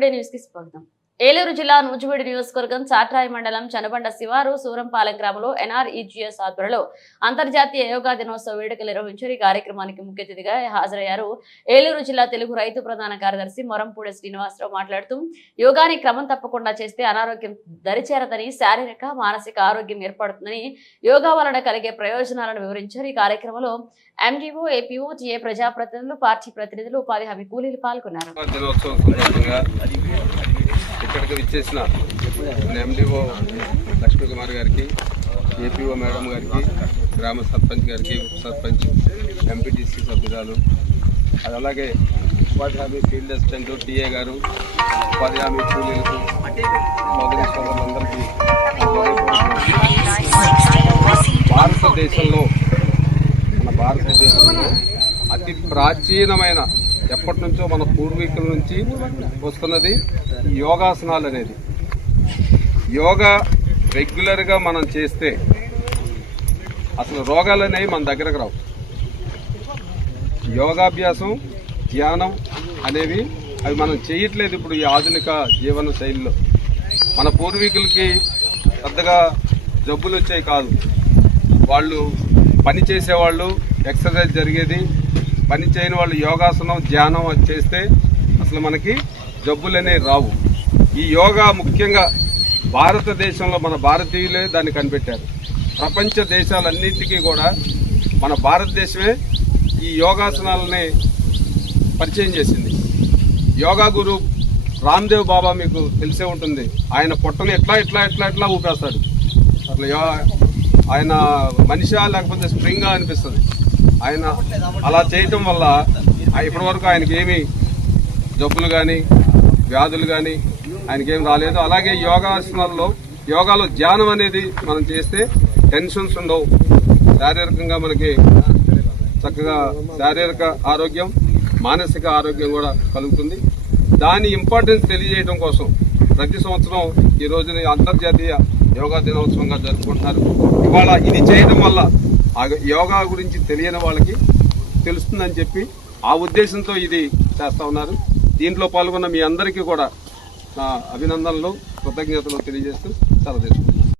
Today news కి స్వాగతం. ఏలూరు జిల్లా నూజివీడు నియోజకవర్గం చాట్రాయి మండలం చనబండ శివారు సూరంపాలెం గ్రామంలో NREGS ఆధ్వర్యంలో అంతర్జాతీయ యోగా దినోత్సవ వేడుకలు నిర్వహించారు. ఈ కార్యక్రమానికి ముఖ్య అతిథిగా హాజరయ్యారు ఏలూరు జిల్లా తెలుగు రైతు ప్రధాన కార్యదర్శి మొరంపూడి శ్రీనివాసరావు. మాట్లాడుతూ యోగాని క్రమం తప్పకుండా చేస్తే అనారోగ్యం దరిచేరదని, శారీరక మానసిక ఆరోగ్యం ఏర్పడుతుందని, యోగా వలన కలిగే ప్రయోజనాలను వివరించారు. ఈ కార్యక్రమంలో MGO, APO, TA ప్రజాప్రతినిధులు, పార్టీ ప్రతినిధులు, ఉపాధి హామీ కూలీలు పాల్గొన్నారు. ఇక్కడికి విచ్చేసిన MDO లక్ష్మీ కుమార్ గారికి, APO మేడం గారికి, గ్రామ సర్పంచ్ గారికి, ఉప సర్పంచ్, MPTC సభ్యురాలు, అలాగే ఉపాధి హామీ ఫీల్డ్ అసిస్టెంట్ TA గారు, ఉపాధి హామీ కూలీలకు, సోదరి సోదరులందరికీ భారతదేశంలో అతి ప్రాచీనమైన ఎప్పటి నుంచో మన పూర్వీకుల నుంచి వస్తున్నది యోగాసనాలు అనేది. యోగా రెగ్యులర్గా మనం చేస్తే అసలు రోగాలు అనేవి మన దగ్గరకు రావు. యోగాభ్యాసం, ధ్యానం అనేవి అవి మనం చేయట్లేదు ఇప్పుడు ఈ ఆధునిక జీవన శైలిలో. మన పూర్వీకులకి పెద్దగా జబ్బులు వచ్చాయి కాదు. వాళ్ళు పని చేసేవాళ్ళు, ఎక్సర్సైజ్ జరిగేది. పని చేయని వాళ్ళు యోగాసనం, ధ్యానం చేస్తే అసలు మనకి జబ్బులనే రావు. ఈ యోగా ముఖ్యంగా భారతదేశంలో మన భారతీయులే దాన్ని కనిపెట్టారు. ప్రపంచ దేశాలన్నింటికీ కూడా మన భారతదేశమే ఈ యోగాసనాలని పరిచయం చేసింది. యోగా గురు రామ్దేవ్ బాబా మీకు తెలిసే ఉంటుంది. ఆయన పొట్టను ఎట్లా ఊపేస్తాడు. అసలు ఆయన మనిషా లేకపోతే స్ప్రింగా అనిపిస్తుంది. ఆయన అలా చేయటం వల్ల ఇప్పటి వరకు ఆయనకి ఏమి జబ్బులు కానీ వ్యాధులు కానీ ఆయనకేం రాలేదు. అలాగే యోగాలో ధ్యానం అనేది మనం చేస్తే టెన్షన్స్ ఉండవు. శారీరకంగా మనకి చక్కగా శారీరక ఆరోగ్యం, మానసిక ఆరోగ్యం కూడా కలుగుతుంది. దాని ఇంపార్టెన్స్ తెలియజేయడం కోసం ప్రతి సంవత్సరం ఈ రోజుని అంతర్జాతీయ యోగా దినోత్సవంగా జరుపుకుంటున్నారు. ఇవాళ ఇది చేయడం వల్ల యోగా గురించి తెలియని వాళ్ళకి తెలుస్తుందని చెప్పి ఆ ఉద్దేశంతో ఇది చేస్తా ఉన్నారు. దీంట్లో పాల్గొన్న మీ అందరికీ కూడా అభినందనలు, కృతజ్ఞతలు తెలియజేస్తూ సెలవు తీసుకుంటున్నాను.